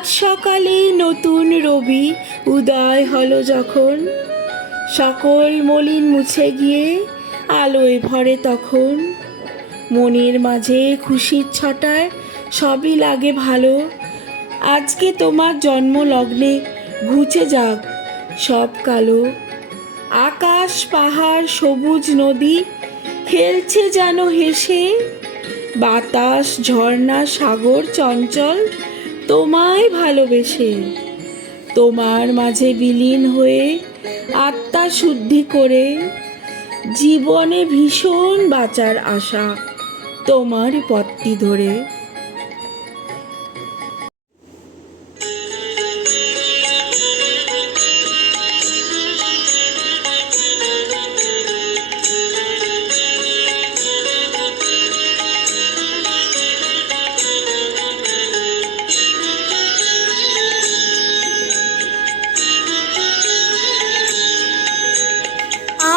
আজ সকালে নতুন রবি উদয় হলো যখন, সকল মলিন মুছে গিয়ে আলোয় ভরে তখন। মনের মাঝে খুশির ছটায় সবই লাগে ভালো। আজকে তোমার জন্মলগ্নে ঘুচে যাক সব কালো। আকাশ পাহাড় সবুজ নদী খেলছে যেন হেসে, বাতাস ঝর্ণা সাগর চঞ্চল তোমায় ভালোবেসে। তোমার মাঝে বিলীন হয়ে আত্মা শুদ্ধি করে, জীবনে ভীষণ বাঁচার আশা তোমার পথটি ধরে।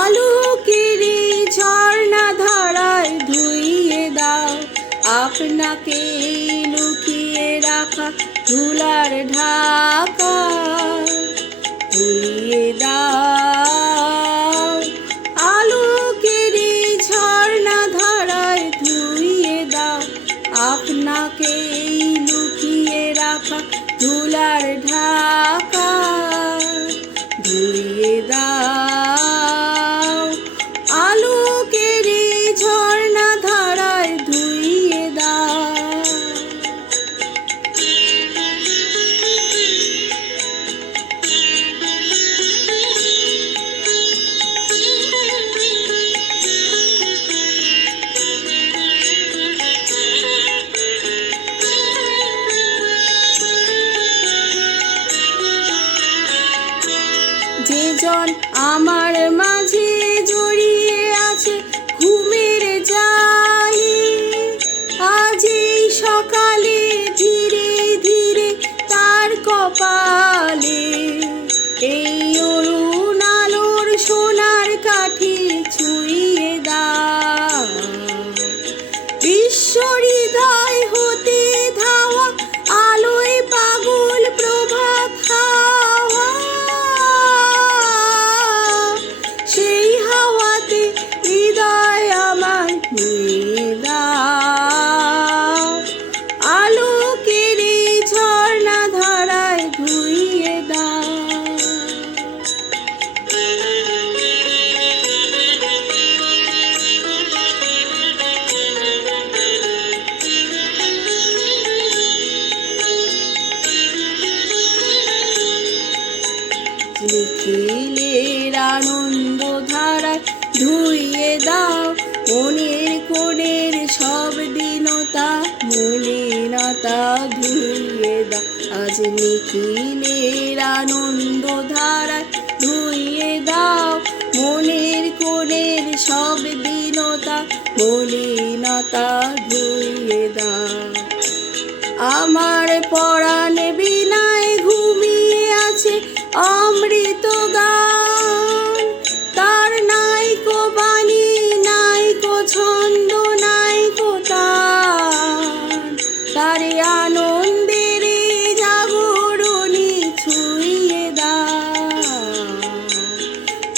আলোকের ঝর্ণা ধারায় ধুইয়ে দাও আপনাকে লুকিয়ে রাখা ধুলার ঢাকা। ধুইয়ে দাও আলোকের ঝর্ণা ধারায় ধুইয়ে দাও আপনাকে লুকিয়ে রাখা ধুলার ঢাকা। ধুইয়ে দাও আলোকের ঝর্ণা ধারায় ধুইয়ে দাও। যে জন আমার মাঝে জড়িয়ে আছে ঘুমের জালে, আজ এই সকালে ধীরে ধীরে তার কপালে এই অরুণ আলোর সোনার কাঠি ছুঁয়ে দাও। বিশ্ব হৃদয় হতে ধাওয়া আলোয় পাগল প্রভাত হাওয়া, সেই হাওয়াতে হৃদয় আমার নিয়ে দাও। আলোকের ঝর্ণা ধারায় ধুইয়ে দাও। নিখিলের আনন্দ ধারায় ধুইয়ে দাও মনের কোণের সব দীনতা মলিনতা ধুইয়ে দাও। আজ নিখিলের আনন্দ ধারায় ধুইয়ে দাও মনের কোণের সব দীনতা মলিনতা ধুইয়ে দাও। আমার পরাণ বিনায় ঘুমিয়ে আছে অমৃত গান, তার নাইকো বাণী নাইকো ছন্দ নাইকো তান, তার আনন্দের জাগরণী ছুঁয়ে দাও।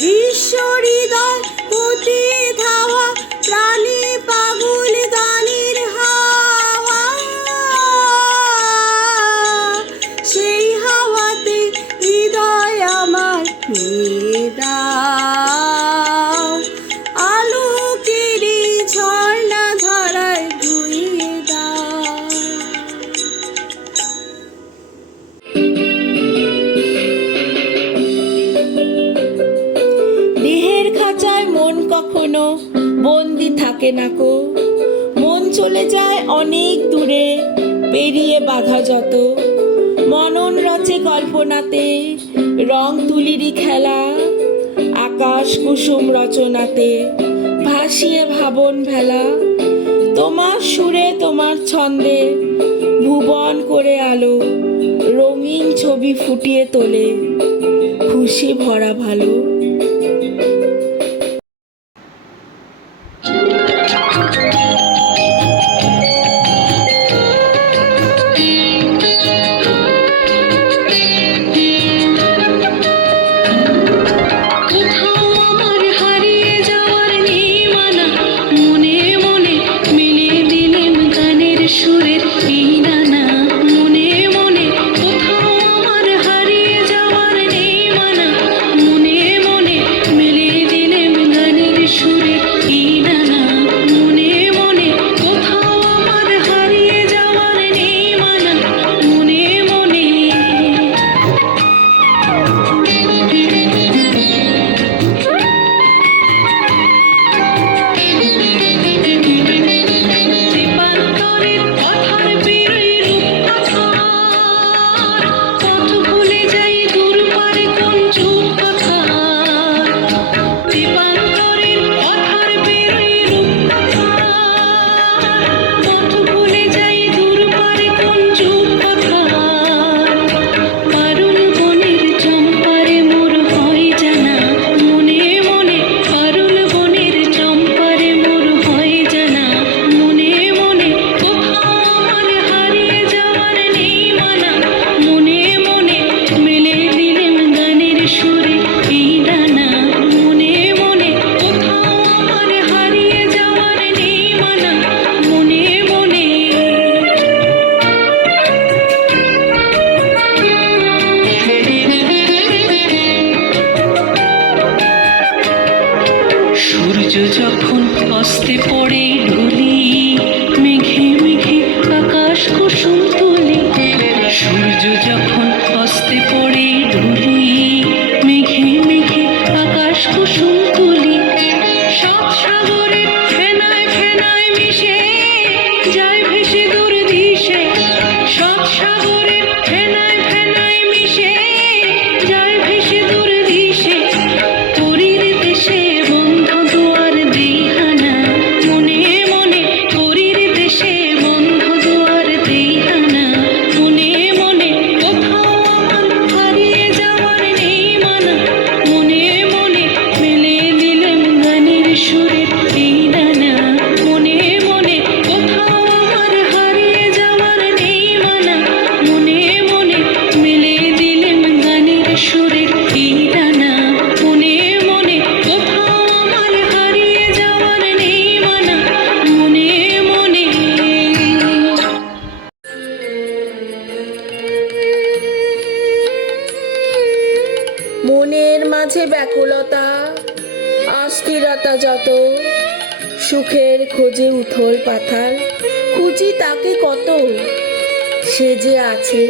বিশ্ব হৃদয় হতে ধাওয়া প্রাণী পাগল গানের হাওয়া, সেই হাওয়াতে হৃদয় আমার নিয়ে দাও। আলোকের ঝর্ণা ধারায় ধুইয়ে দাও। দেহের খাঁচায় মন কখনো বন্দি থাকে না কো, মন চলে যায় অনেক দূরে পেরিয়ে বাধা যত। মনন রচে কল্পনাতে রং তুলিরই খেলা, আকাশ কুসুম রচনাতে ভাসিয়ে ভাবন ভেলা। তোমার সুরে তোমার ছন্দে ভুবন করে আলো, রঙিন ছবি ফুটিয়ে তোলে খুশি ভরা ভালো। যখন অস্তে পড়ে ঢুলি, মেঘে মেঘে আকাশ কুসুম তুলি। সূর্য যখন অস্তে পড়ে ঢুলি, মেঘে মেঘে আকাশ কুসুম তুলি। সাত সাগরের ফেনায় ফেনায় মিশে যায় ভেসে দূর দিশে। সাত সাগরের ফেনায় ফেনায় মিশে যায় ভেসে দূর দিশে। পুরীর দেশে বন্ধু দুয়ার দিহানা, মনে মনে পুরীর দেশে বন্ধু দুয়ার দিহানা। মনে মনে কোথাও আমার হারিয়ে যাওয়ার নেই মানা। মনে মনে মেলে দিলেম গানের সুরের এই ডানা। মনে মনে কোথাও আমার হারিয়ে যাওয়ার নেই মানা। মনে মনে মেলে দিলেম গানের সুরের এই ডানা। মনে মনে কোথাও আমার হারিয়ে যাওয়ার নেই মানা। মনে মনে। মনের মাঝে ব্যাকুলতা, অস্থিরতা যত, সুখের খোঁজে উথল পাথার, খুঁজি তাকে কত। সে যে আছে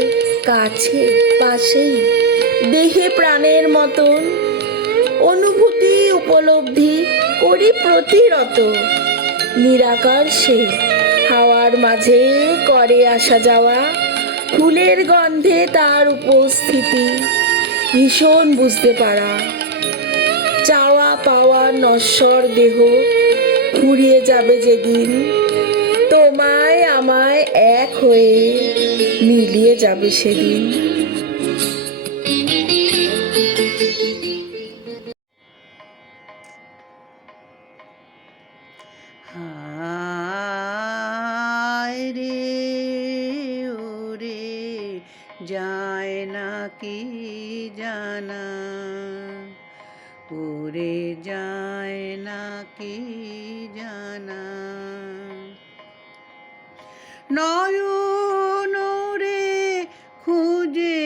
কাছে পাশেই, দেহে প্রাণের মতন, অনুভূতি উপলব্ধি করি প্রতিরত। নিরাকার সে, হাওয়ার মাঝে করে আসা যাওয়া, ফুলের গন্ধে তার উপস্থিতি ভীষণ বুঝতে পারা। চাওয়া পাওয়া নশ্বর দেহ ফুরিয়ে যাবে যেদিন, তোমায় আমায় এক হয়ে মিলিয়ে যাবে সেদিন। হায় রে ওরে যায় না কি জানা, ওরে যায় না কি জানা। নয়ন রে খুঁজে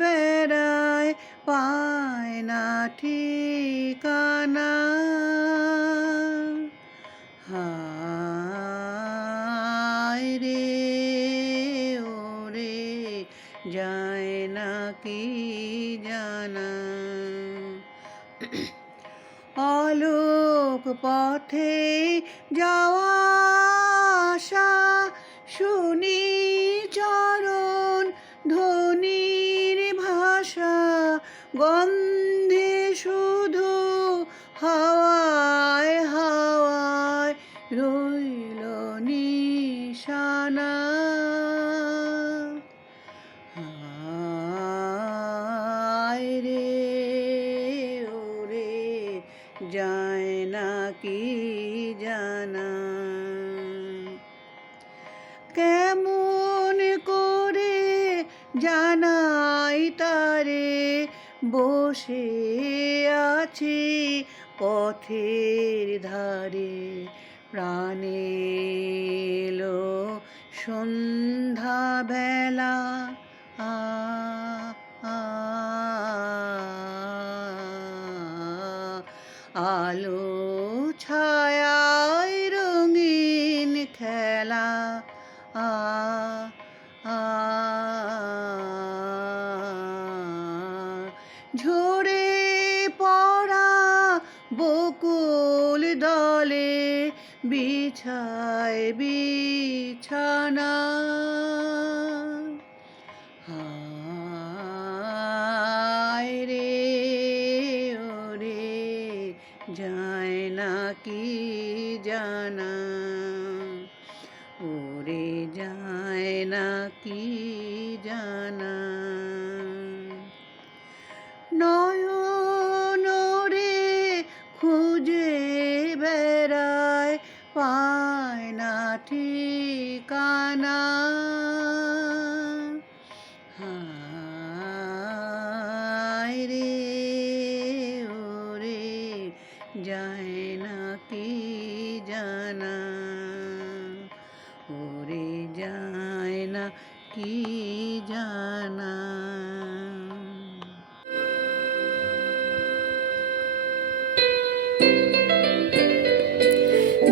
বেড়ায়, পায় না ঠিকানা। হায় রে ওরে যায় না কি জানা। অলোক পথে যাওয়া আসা, শুনি চরণ ধ্বনির ভাষা। গন্ধে শুধু হাওয়ায় হাওয়ায় রইল নিশানা। হায় রে ওরে যায় না কি জানা। কেমন করে জানাই তারে, বসে আছি পথের ধারে। প্রাণে এলো সন্ধ্যা বেলা, আ আ আলো ছায়ায় রঙিন খেলা। আ আ ঝরে পড়া বকুল দলে বিছায় বিছানা। হায় রে ওরে যায় না কি জানা, ওরে যায় না কি জানা। নয়ন রে খুঁজে বেড়ায়, পায় না ঠিকানা। হায় রে ওরে যায় না কি জানা, ওরে যায় না কি জানা।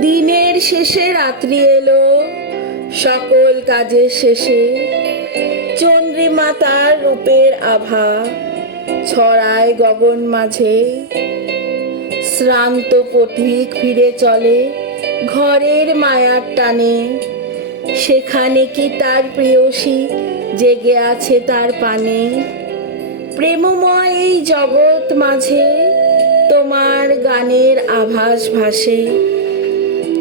দিনের শেষে রাত্রি এলো, সকল কাজের শেষে চন্দ্রিমা তার রূপের আভা ছড়ায় গগন মাঝে। শ্রান্ত পথিক ফিরে চলে ঘরের মায়ার টানে, সেখানে কি তার প্রেয়সী জেগে আছে তার পানে। প্রেমময় এই জগৎ মাঝে তোমার গানের আভাস ভাসে।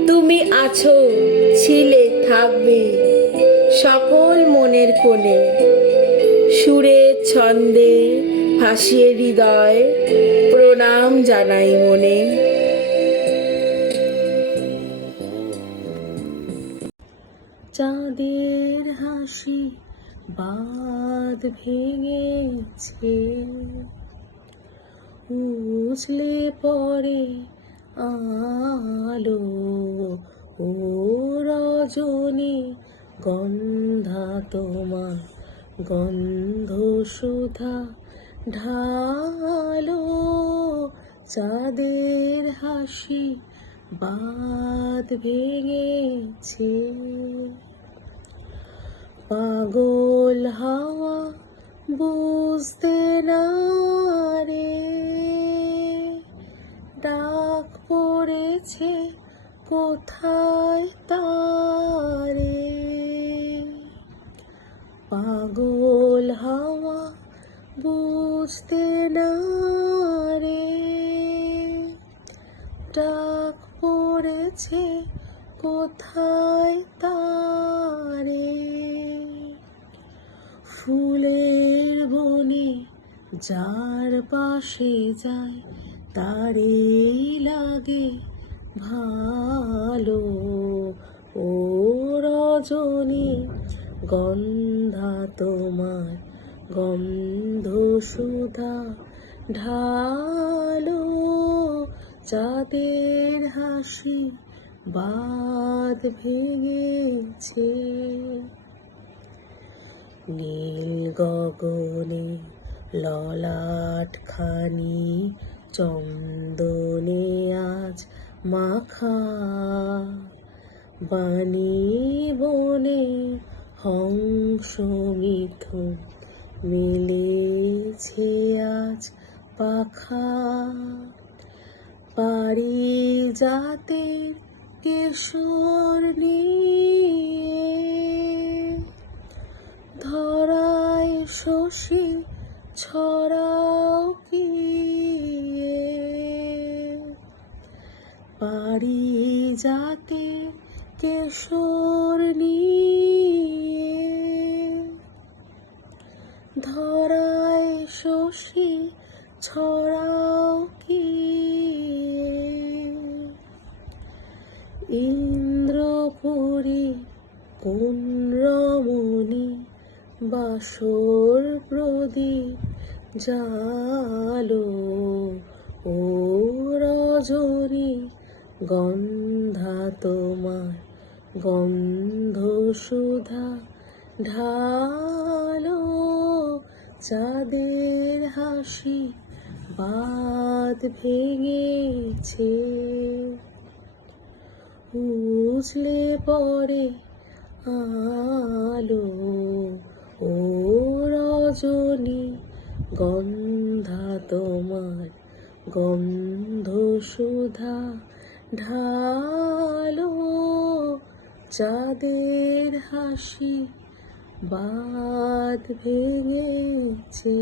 তুমি আছো, ছিলে, থাকবে সকল মনের কোণে। সুরের ছন্দে ভাসিয়ে হৃদয় প্রণাম জানাই মনে। চাঁদের হাসি বাঁধ ভেঙেছে, উছলে পড়ে আলো ও রজনী গন্ধা তোমার গন্ধ সুধা ঢালো। চাঁদের হাসি বাঁধ ভেঙেছে, পাগল হাওয়া বুঝতে না রে, ডাক পড়েছে কোথায় তারে। পাগল হাওয়া বুঝতে না রে, ডাক পড়েছে কোথায় তারে। ফুলের বনে যার পাশে যায় তারে লাগে ভালো ও রজনী গন্ধা তোমার গন্ধ সুধা ঢালো। চাঁদের হাসি বাঁধ ভেঙেছে, নীল গগনে ললাট খানি চন্দনে আজ মাখা। বাণী বনে হংস মিথুন মেলেছে আজ পাখা। পারিজাতের কেশর নিয়ে ধরায় শশী ছড়াও কি। পারিজাতের কেশর নিয়ে ধরায় শশী ছড়াও কি। ইন্দ্রপুরী কোন রমণী বাসর প্রদীপ জালো ও রজনী গন্ধা তোমার গন্ধ সুধা ঢালো। চাঁদের হাসি বাঁধ ভেঙেছে, উছলে পড়ে আলো ও রজনী গন্ধা তোমার গন্ধ সুধা ঢালো। চাঁদের হাসি বাঁধ ভেঙেছে।